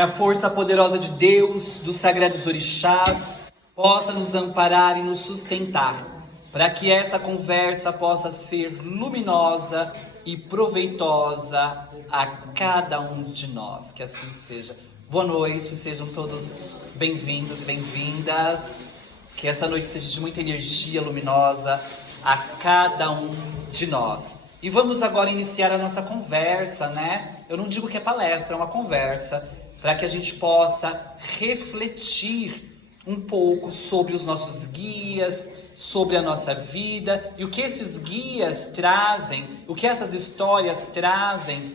Que a força poderosa de Deus, dos sagrados orixás, possa nos amparar e nos sustentar, para que essa conversa possa ser luminosa e proveitosa a cada um de nós. Que assim seja. Boa noite, sejam todos bem-vindos, bem-vindas. Que essa noite seja de muita energia luminosa a cada um de nós. E vamos agora iniciar a nossa conversa, né? Eu não digo que é palestra, é uma conversa, para que a gente possa refletir um pouco sobre os nossos guias, sobre a nossa vida e o que esses guias trazem, o que essas histórias trazem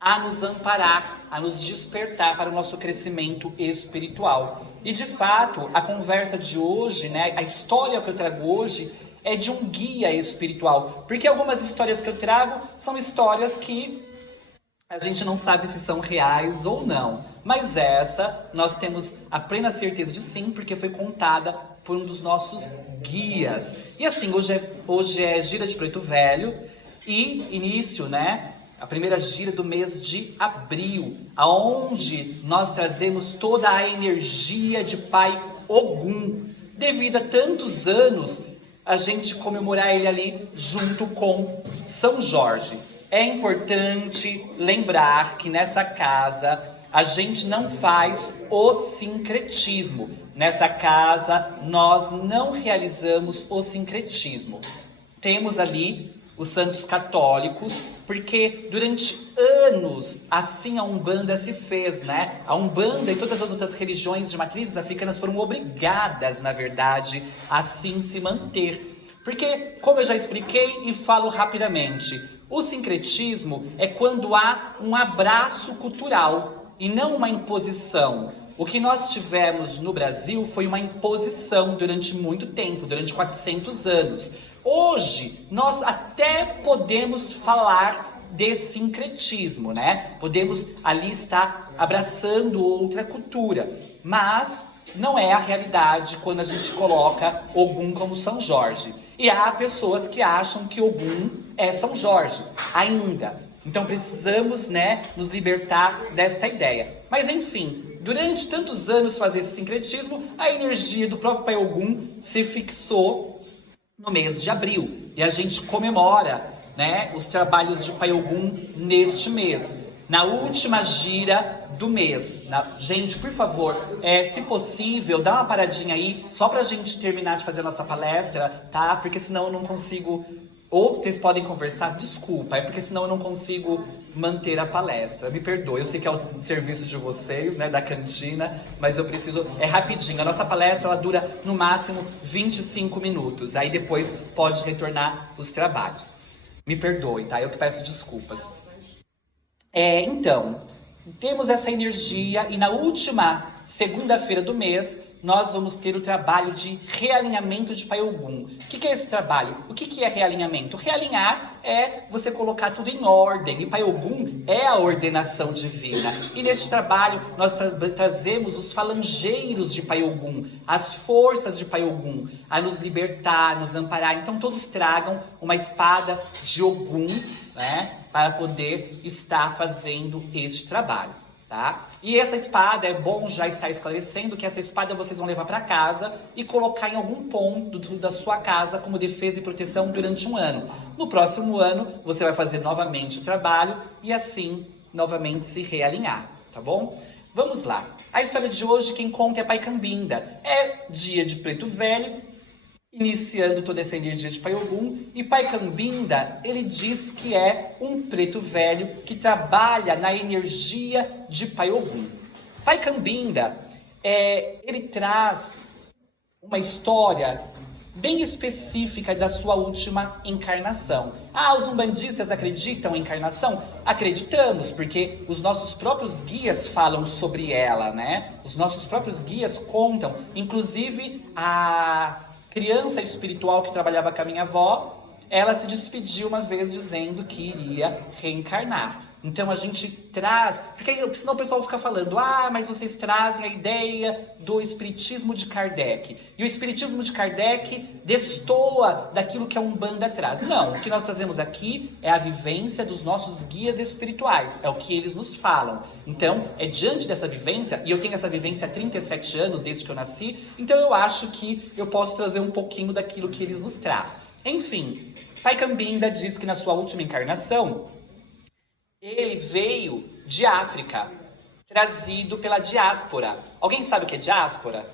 a nos amparar, a nos despertar para o nosso crescimento espiritual. E de fato, a conversa de hoje, né, a história que eu trago hoje é de um guia espiritual, porque algumas histórias que eu trago são histórias que a gente não sabe se são reais ou não, mas essa nós temos a plena certeza de sim, porque foi contada por um dos nossos guias. E assim, hoje é gira de Preto Velho e início, né? A primeira gira do mês de abril, aonde nós trazemos toda a energia de Pai Ogum. Devido a tantos anos, a gente comemorar ele ali junto com São Jorge. É importante lembrar que nessa casa a gente não faz o sincretismo. Nessa casa nós não realizamos o sincretismo. Temos ali os santos católicos, porque durante anos assim a Umbanda se fez, né? A Umbanda e todas as outras religiões de matrizes africanas foram obrigadas, na verdade, a assim se manter. Porque, como eu já expliquei e falo rapidamente, o sincretismo é quando há um abraço cultural e não uma imposição. O que nós tivemos no Brasil foi uma imposição durante muito tempo, durante 400 anos. Hoje, nós até podemos falar de sincretismo, né? Podemos ali estar abraçando outra cultura, mas não é a realidade quando a gente coloca Ogum como São Jorge. E há pessoas que acham que Ogum é São Jorge, ainda. Então precisamos, né, nos libertar desta ideia. Mas enfim, durante tantos anos fazer esse sincretismo, a energia do próprio Pai Ogum se fixou no mês de abril. E a gente comemora, né, os trabalhos de Pai Ogum neste mês. Na última gira do mês. Gente, por favor, se possível, dá uma paradinha aí, só pra gente terminar de fazer a nossa palestra, tá? Porque senão eu não consigo... Ou vocês podem conversar, desculpa, é porque senão eu não consigo manter a palestra. Me perdoe, eu sei que é o serviço de vocês, né, da cantina, mas eu preciso... É rapidinho, a nossa palestra ela dura no máximo 25 minutos, aí depois pode retornar os trabalhos. Me perdoe, tá? Eu que peço desculpas. Então, temos essa energia e na última segunda-feira do mês, nós vamos ter o trabalho de realinhamento de Pai Ogum. O que é esse trabalho? O que é realinhamento? Realinhar é você colocar tudo em ordem. E Pai Ogum é a ordenação divina. E nesse trabalho nós trazemos os falangeiros de Pai Ogum, as forças de Pai Ogum, a nos libertar, nos amparar. Então todos tragam uma espada de Ogum, né, para poder estar fazendo este trabalho. Tá? E essa espada, é bom já estar esclarecendo que essa espada vocês vão levar para casa e colocar em algum ponto da sua casa como defesa e proteção durante um ano. No próximo ano, você vai fazer novamente o trabalho e assim, novamente se realinhar, tá bom? Vamos lá. A história de hoje, quem conta é Pai Cambinda. É dia de Preto Velho, iniciando toda essa energia de Pai Ogum, e Pai Cambinda, ele diz que é um preto velho que trabalha na energia de Pai Ogum. Pai Cambinda, ele traz uma história bem específica da sua última encarnação. Ah, os umbandistas acreditam em encarnação? Acreditamos, porque os nossos próprios guias falam sobre ela, né? Os nossos próprios guias contam, inclusive a criança espiritual que trabalhava com a minha avó, ela se despediu uma vez dizendo que iria reencarnar. Então a gente traz, porque senão o pessoal fica falando, mas vocês trazem a ideia do espiritismo de Kardec. E o espiritismo de Kardec destoa daquilo que a Umbanda traz. Não, o que nós trazemos aqui é a vivência dos nossos guias espirituais, é o que eles nos falam. Então, é diante dessa vivência, e eu tenho essa vivência há 37 anos, desde que eu nasci, então eu acho que eu posso trazer um pouquinho daquilo que eles nos trazem. Enfim, Pai Cambinda diz que na sua última encarnação, ele veio de África, trazido pela diáspora. Alguém sabe o que é diáspora?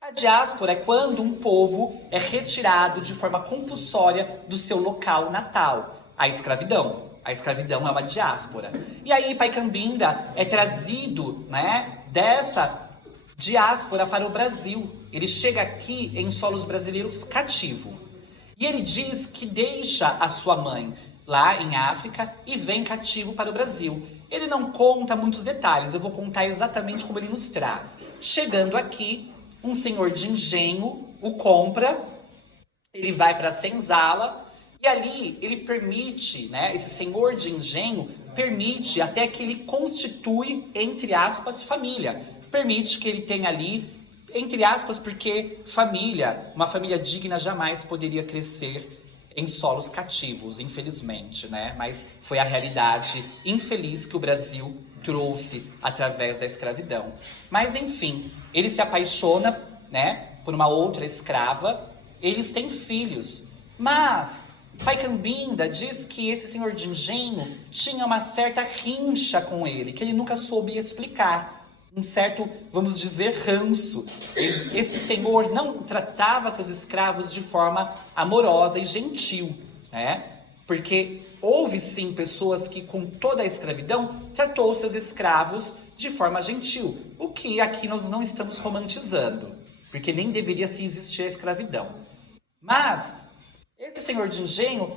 A diáspora é quando um povo é retirado de forma compulsória do seu local natal, a escravidão. A escravidão é uma diáspora. E aí Pai Cambinda é trazido, dessa diáspora para o Brasil. Ele chega aqui em solos brasileiros cativo. E ele diz que deixa a sua mãe lá em África e vem cativo para o Brasil. Ele não conta muitos detalhes, eu vou contar exatamente como ele nos traz. Chegando aqui, um senhor de engenho o compra, ele vai para a senzala e ali ele permite, esse senhor de engenho permite até que ele constitui, entre aspas, família. Permite que ele tenha ali, entre aspas, porque família, uma família digna jamais poderia crescer em solos cativos, infelizmente, Mas foi a realidade infeliz que o Brasil trouxe através da escravidão. Mas, enfim, ele se apaixona, por uma outra escrava, eles têm filhos. Mas Pai Cambinda diz que esse senhor de engenho tinha uma certa rincha com ele, que ele nunca soube explicar. Um certo, vamos dizer, ranço. Esse senhor não tratava seus escravos de forma amorosa e gentil, Porque houve sim pessoas que com toda a escravidão tratou seus escravos de forma gentil, o que aqui nós não estamos romantizando, porque nem deveria se existir a escravidão. Mas esse senhor de engenho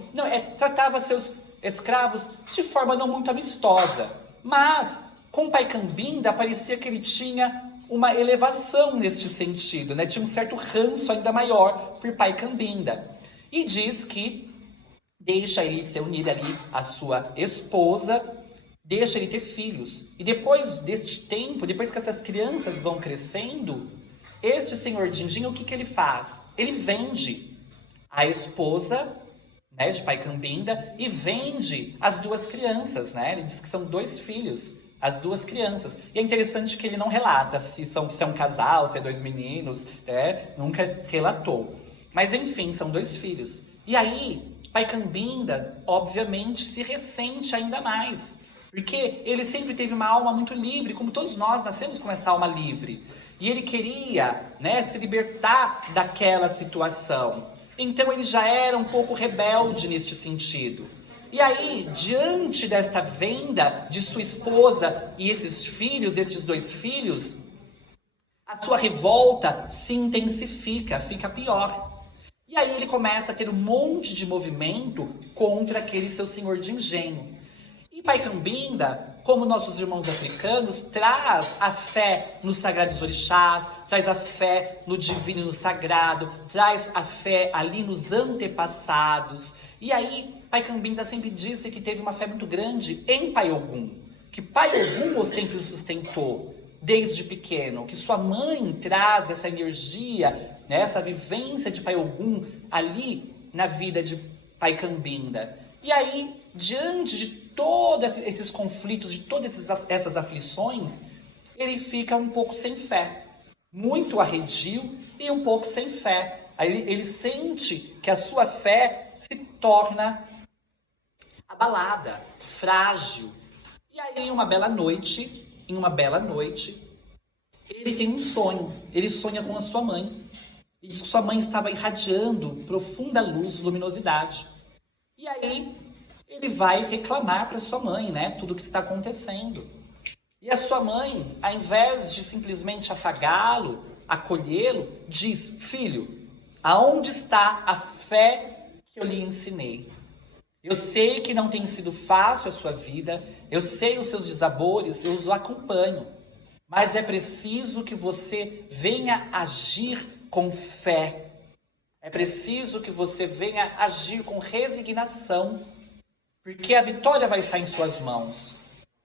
tratava seus escravos de forma não muito amistosa, mas com Pai Cambinda, parecia que ele tinha uma elevação neste sentido, Tinha um certo ranço ainda maior por Pai Cambinda. E diz que deixa ele se unir ali à sua esposa, deixa ele ter filhos. E depois deste tempo, depois que essas crianças vão crescendo, este senhor de engenho, o que ele faz? Ele vende a esposa, de Pai Cambinda e vende as duas crianças, Ele diz que são 2 filhos. As 2 crianças. E é interessante que ele não relata se é um casal, se é 2 meninos, nunca relatou. Mas enfim, são 2 filhos. E aí, Pai Cambinda, obviamente, se ressente ainda mais. Porque ele sempre teve uma alma muito livre, como todos nós nascemos com essa alma livre. E ele queria, se libertar daquela situação. Então ele já era um pouco rebelde neste sentido. E aí, diante desta venda de sua esposa e esses 2 filhos, a sua revolta se intensifica, fica pior. E aí ele começa a ter um monte de movimento contra aquele seu senhor de engenho. E Pai Cambinda, como nossos irmãos africanos, traz a fé nos sagrados orixás, traz a fé no divino e no sagrado, traz a fé ali nos antepassados. E aí, Pai Cambinda sempre disse que teve uma fé muito grande em Pai Ogum, que Pai Ogum o sempre o sustentou desde pequeno, que sua mãe traz essa energia, essa vivência de Pai Ogum ali na vida de Pai Cambinda. E aí, diante de todos esses conflitos, de todas essas aflições, ele fica um pouco sem fé, muito arredio e um pouco sem fé. Aí ele sente que a sua fé se torna abalada, frágil. E aí, em uma bela noite, ele tem um sonho. Ele sonha com a sua mãe. E diz que sua mãe estava irradiando profunda luz, luminosidade. E aí, ele vai reclamar para sua mãe, tudo o que está acontecendo. E a sua mãe, ao invés de simplesmente afagá-lo, acolhê-lo, diz: filho, aonde está a fé que eu lhe ensinei? Eu sei que não tem sido fácil a sua vida, eu sei os seus desabores, eu os acompanho, mas é preciso que você venha agir com fé. É preciso que você venha agir com resignação, porque a vitória vai estar em suas mãos.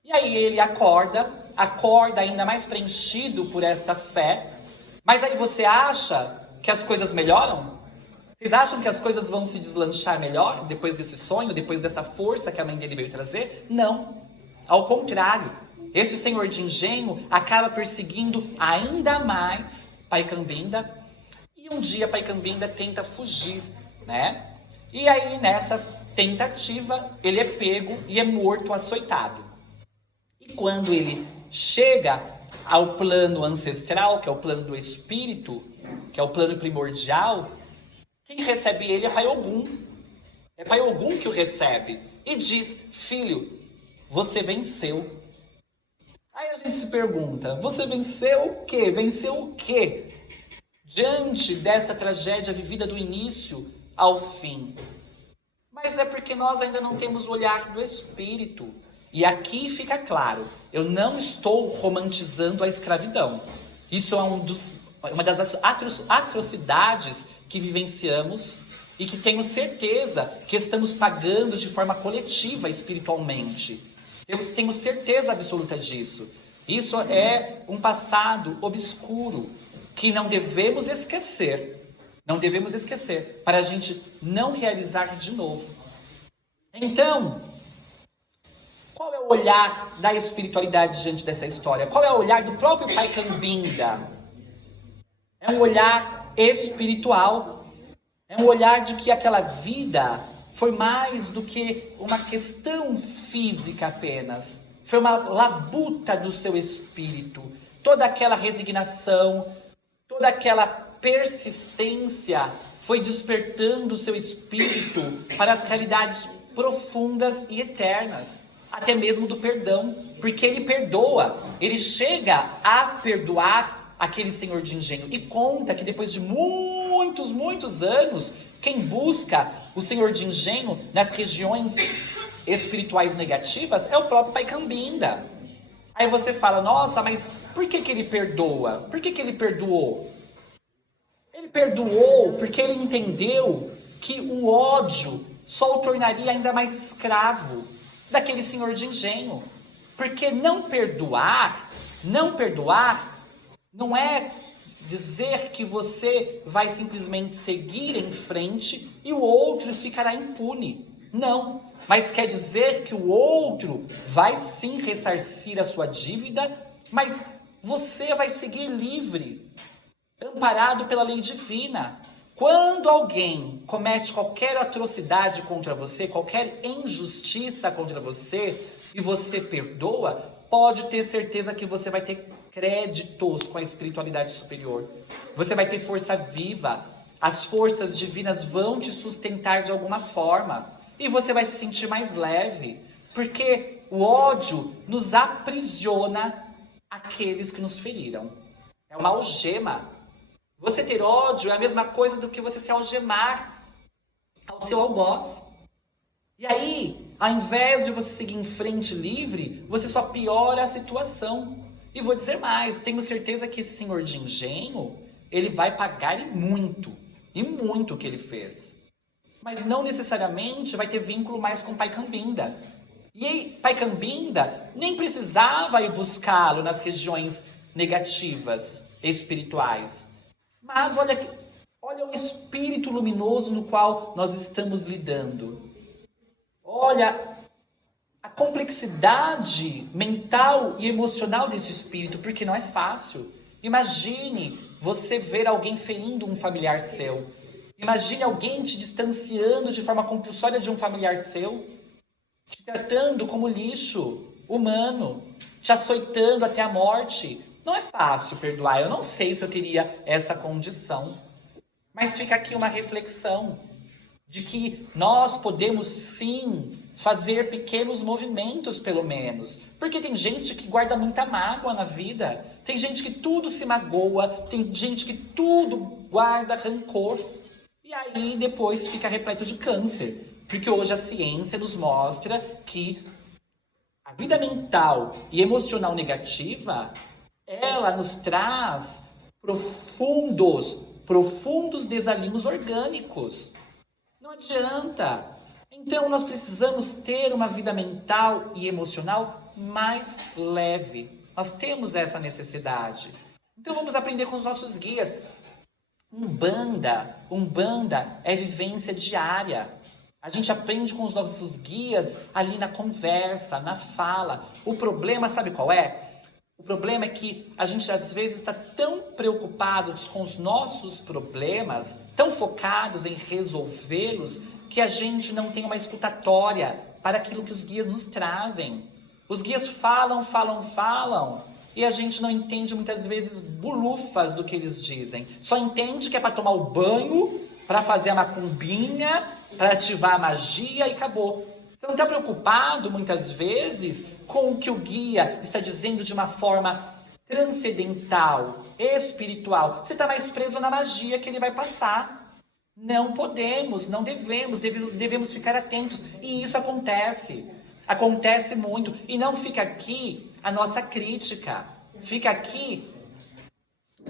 E aí ele acorda ainda mais preenchido por esta fé. Mas aí você acha que as coisas melhoram? Vocês acham que as coisas vão se deslanchar melhor depois desse sonho, depois dessa força que a mãe dele veio trazer? Não. Ao contrário, esse senhor de engenho acaba perseguindo ainda mais Pai Cambinda. E um dia Pai Cambinda tenta fugir, né? E aí nessa tentativa ele é pego e é morto açoitado. E quando ele chega ao plano ancestral, que é o plano do espírito, que é o plano primordial, quem recebe ele é Pai Ogum. É Pai Ogum que o recebe e diz: filho, você venceu. Aí a gente se pergunta, você venceu o quê? Venceu o quê? Diante dessa tragédia vivida do início ao fim. Mas é porque nós ainda não temos o olhar do espírito. E aqui fica claro, eu não estou romantizando a escravidão. Isso é uma das atrocidades que vivenciamos e que tenho certeza que estamos pagando de forma coletiva espiritualmente. Tenho certeza absoluta disso. Isso é um passado obscuro que não devemos esquecer. Não devemos esquecer para a gente não realizar de novo. Então, qual é o olhar da espiritualidade diante dessa história? Qual é o olhar do próprio Pai Cambinda? É um olhar espiritual. É um olhar de que aquela vida foi mais do que uma questão física apenas. Foi uma labuta do seu espírito. Toda aquela resignação, toda aquela persistência foi despertando o seu espírito para as realidades profundas e eternas. Até mesmo do perdão. Porque ele perdoa. Ele chega a perdoar aquele senhor de engenho. E conta que depois de muitos anos, quem busca o senhor de engenho nas regiões espirituais negativas é o próprio Pai Cambinda. Aí você fala, nossa, mas por que ele perdoa? Por que ele perdoou? Ele perdoou porque ele entendeu que o ódio só o tornaria ainda mais escravo daquele senhor de engenho. Porque não perdoar não é dizer que você vai simplesmente seguir em frente e o outro ficará impune. Não, mas quer dizer que o outro vai sim ressarcir a sua dívida, mas você vai seguir livre, amparado pela lei divina. Quando alguém comete qualquer atrocidade contra você, qualquer injustiça contra você, e você perdoa, pode ter certeza que você vai ter créditos com a espiritualidade superior. Você vai ter força viva. As forças divinas vão te sustentar de alguma forma. E você vai se sentir mais leve. Porque o ódio nos aprisiona aqueles que nos feriram. É uma algema. Você ter ódio é a mesma coisa do que você se algemar ao seu algoz. E aí, ao invés de você seguir em frente livre, você só piora a situação. E vou dizer mais, tenho certeza que esse senhor de engenho, ele vai pagar e muito o que ele fez. Mas não necessariamente vai ter vínculo mais com Pai Cambinda. E aí, Pai Cambinda nem precisava ir buscá-lo nas regiões negativas, espirituais. Mas olha o espírito luminoso no qual nós estamos lidando. Olha a complexidade mental e emocional desse espírito, porque não é fácil. Imagine você ver alguém ferindo um familiar seu. Imagine alguém te distanciando de forma compulsória de um familiar seu, te tratando como lixo humano, te açoitando até a morte. Não é fácil perdoar. Eu não sei se eu teria essa condição. Mas fica aqui uma reflexão de que nós podemos sim fazer pequenos movimentos, pelo menos. Porque tem gente que guarda muita mágoa na vida. Tem gente que tudo se magoa. Tem gente que tudo guarda rancor. E aí depois fica repleto de câncer. Porque hoje a ciência nos mostra que a vida mental e emocional negativa, ela nos traz profundos desalinhos orgânicos. Não adianta. Então nós precisamos ter uma vida mental e emocional mais leve. Nós temos essa necessidade. Então vamos aprender com os nossos guias. Umbanda é vivência diária. A gente aprende com os nossos guias ali na conversa, na fala. O problema, sabe qual é? O problema é que a gente às vezes está tão preocupado com os nossos problemas, tão focados em resolvê-los, que a gente não tem uma escutatória para aquilo que os guias nos trazem. Os guias falam, e a gente não entende muitas vezes bulufas do que eles dizem. Só entende que é para tomar o banho, para fazer a macumbinha, para ativar a magia e acabou. Você não está preocupado, muitas vezes, com o que o guia está dizendo de uma forma transcendental, espiritual. Você está mais preso na magia que ele vai passar. Não podemos, não devemos ficar atentos. E isso acontece muito. E não fica aqui a nossa crítica. Fica aqui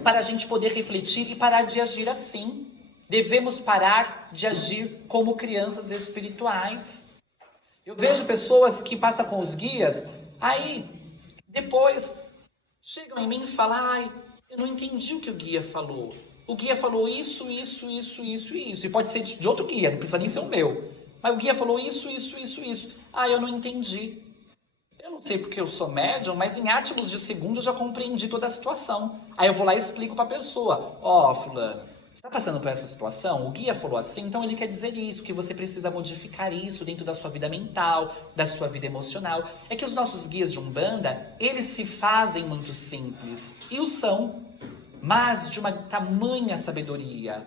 para a gente poder refletir e parar de agir assim. Devemos parar de agir como crianças espirituais. Eu vejo pessoas que passam com os guias, aí depois chegam em mim e falam, eu não entendi o que o guia falou. O guia falou isso. E pode ser de outro guia, não precisa nem ser o meu. Mas o guia falou isso. Eu não entendi. Eu não sei porque eu sou médium, mas em átomos de segundo eu já compreendi toda a situação. Aí eu vou lá e explico para a pessoa. Fulano, você está passando por essa situação? O guia falou assim, então ele quer dizer isso, que você precisa modificar isso dentro da sua vida mental, da sua vida emocional. É que os nossos guias de Umbanda, eles se fazem muito simples. E o são, mas de uma tamanha sabedoria.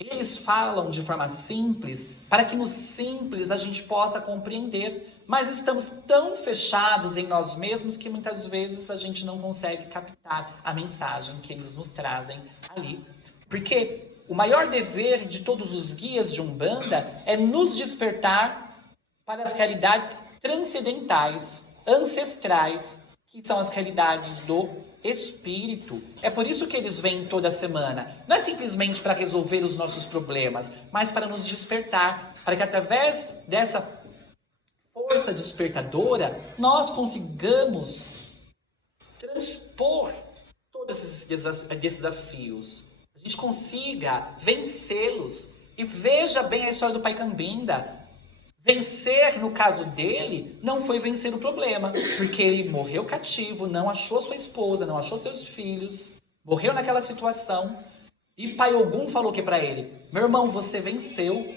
Eles falam de forma simples, para que no simples a gente possa compreender. Mas estamos tão fechados em nós mesmos que muitas vezes a gente não consegue captar a mensagem que eles nos trazem ali. Porque o maior dever de todos os guias de Umbanda é nos despertar para as realidades transcendentais, ancestrais, que são as realidades do espírito. É por isso que eles vêm toda semana. Não é simplesmente para resolver os nossos problemas, mas para nos despertar, para que através dessa força despertadora, nós consigamos transpor todos esses desafios. A gente consiga vencê-los. E veja bem a história do Pai Cambinda. Vencer, no caso dele, não foi vencer o problema, porque ele morreu cativo, não achou sua esposa, não achou seus filhos, morreu naquela situação. E Pai Ogum falou que para ele, meu irmão, você venceu,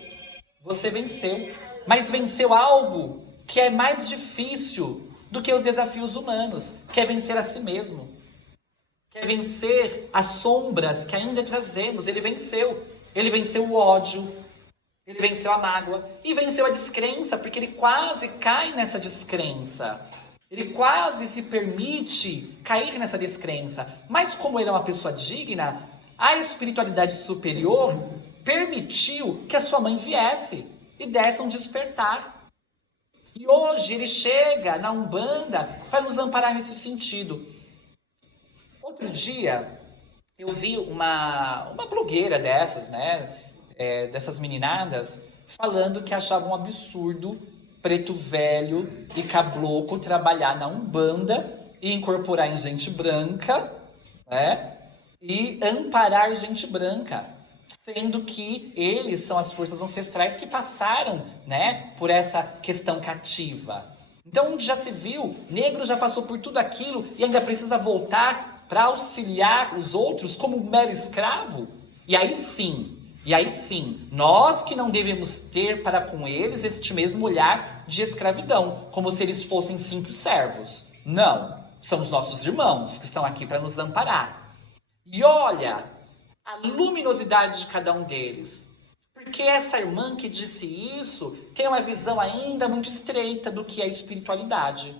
mas venceu algo que é mais difícil do que os desafios humanos, que é vencer a si mesmo, que é vencer as sombras que ainda trazemos. Ele venceu o ódio, ele venceu a mágoa e venceu a descrença, porque ele quase cai nessa descrença. Ele quase se permite cair nessa descrença. Mas como ele é uma pessoa digna, a espiritualidade superior permitiu que a sua mãe viesse e desse um despertar. E hoje ele chega na Umbanda para nos amparar nesse sentido. Outro dia eu vi uma blogueira dessas, dessas meninadas, falando que achavam um absurdo preto velho e caboclo trabalhar na Umbanda e incorporar em gente branca, e amparar gente branca, sendo que eles são as forças ancestrais que passaram, por essa questão cativa. Então, onde já se viu, negro já passou por tudo aquilo e ainda precisa voltar para auxiliar os outros como mero escravo? E aí sim, nós que não devemos ter para com eles este mesmo olhar de escravidão, como se eles fossem simples servos. Não, são os nossos irmãos que estão aqui para nos amparar. E olha a luminosidade de cada um deles. Porque essa irmã que disse isso tem uma visão ainda muito estreita do que é espiritualidade.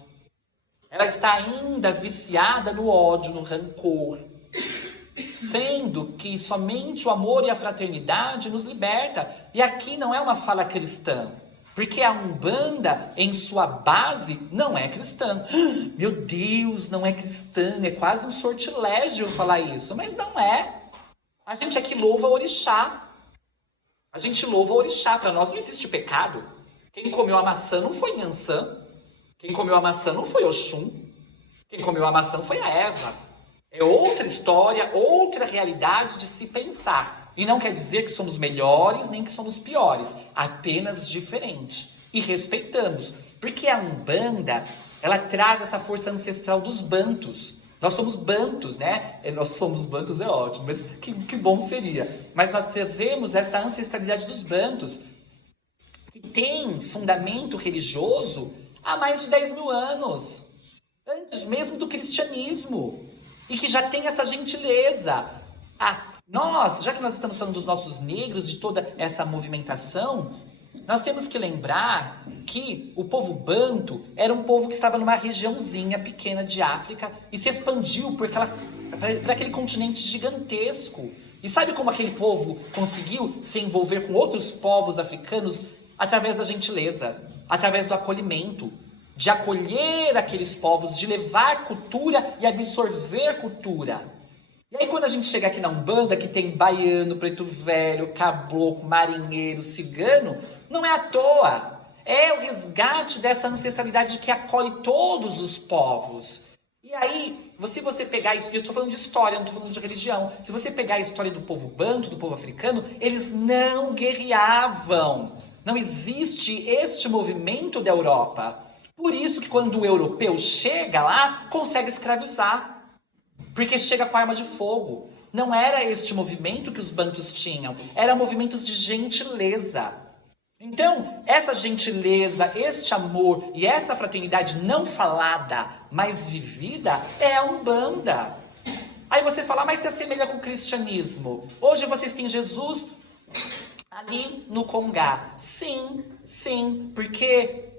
Ela está ainda viciada no ódio, no rancor. Sendo que somente o amor e a fraternidade nos liberta. E aqui não é uma fala cristã. Porque a Umbanda, em sua base, não é cristã. Meu Deus, não é cristã. É quase um sortilégio falar isso. Mas não é. A gente aqui louva o orixá. A gente louva o orixá. Para nós não existe pecado. Quem comeu a maçã não foi Nhançã. Quem comeu a maçã não foi Oxum. Quem comeu a maçã foi a Eva. É outra história, outra realidade de se pensar. E não quer dizer que somos melhores nem que somos piores, apenas diferentes. E respeitamos, porque a Umbanda, ela traz essa força ancestral dos bantus. Nós somos bantus, né? Nós somos bantus, é ótimo, mas que bom seria. Mas nós trazemos essa ancestralidade dos bantus, que tem fundamento religioso há mais de 10 mil anos, antes mesmo do cristianismo, e que já tem essa gentileza. Nós, já que nós estamos falando dos nossos negros, de toda essa movimentação, nós temos que lembrar que o povo banto era um povo que estava numa regiãozinha pequena de África e se expandiu por aquele continente gigantesco. E sabe como aquele povo conseguiu se envolver com outros povos africanos? Através da gentileza, através do acolhimento, de acolher aqueles povos, de levar cultura e absorver cultura. E aí quando a gente chega aqui na Umbanda, que tem baiano, preto velho, caboclo, marinheiro, cigano, não é à toa. É o resgate dessa ancestralidade que acolhe todos os povos. E aí, se você pegar isso, eu estou falando de história, não estou falando de religião. Se você pegar a história do povo banto, do povo africano, eles não guerreavam. Não existe este movimento da Europa. Por isso que quando o europeu chega lá, consegue escravizar. Porque chega com arma de fogo. Não era este movimento que os bantus tinham. Eram movimentos de gentileza. Então, essa gentileza, este amor e essa fraternidade não falada, mas vivida, é a Umbanda. Aí você fala, mas se assemelha com o cristianismo. Hoje vocês têm Jesus ali no Congá. Sim, porque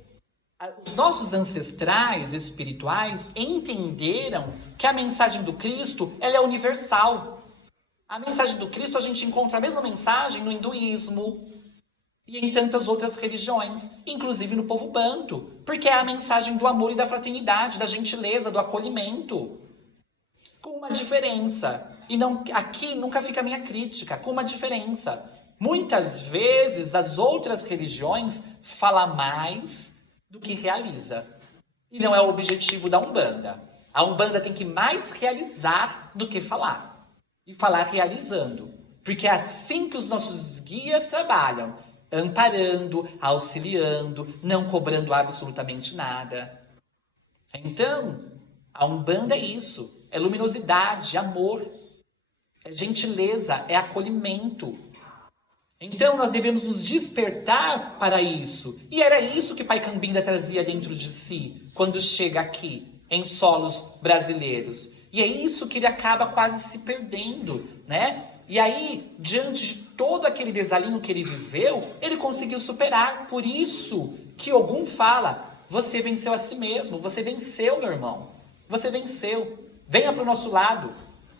os nossos ancestrais espirituais entenderam que a mensagem do Cristo, ela é universal. A mensagem do Cristo, a gente encontra a mesma mensagem no hinduísmo e em tantas outras religiões, inclusive no povo banto, porque é a mensagem do amor e da fraternidade, da gentileza, do acolhimento. Com uma diferença. E não, aqui nunca fica a minha crítica, com uma diferença. Muitas vezes as outras religiões falam mais do que realiza. E não é o objetivo da Umbanda. A Umbanda tem que mais realizar do que falar. E falar realizando. Porque é assim que os nossos guias trabalham. Amparando, auxiliando, não cobrando absolutamente nada. Então, a Umbanda é isso. É luminosidade, amor. É gentileza, é acolhimento. Então nós devemos nos despertar para isso. E era isso que Pai Cambinda trazia dentro de si, quando chega aqui, em solos brasileiros. E é isso que ele acaba quase se perdendo, né? E aí, diante de todo aquele desalinho que ele viveu, ele conseguiu superar. Por isso que Ogum fala, você venceu a si mesmo, você venceu, meu irmão. Você venceu. Venha para o nosso lado.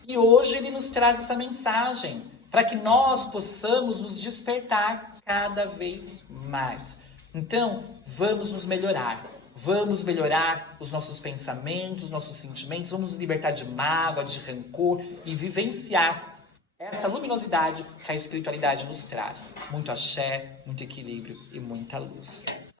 E hoje ele nos traz essa mensagem, para que nós possamos nos despertar cada vez mais. Então, vamos nos melhorar. Vamos melhorar os nossos pensamentos, os nossos sentimentos, vamos nos libertar de mágoa, de rancor e vivenciar essa luminosidade que a espiritualidade nos traz. Muito axé, muito equilíbrio e muita luz.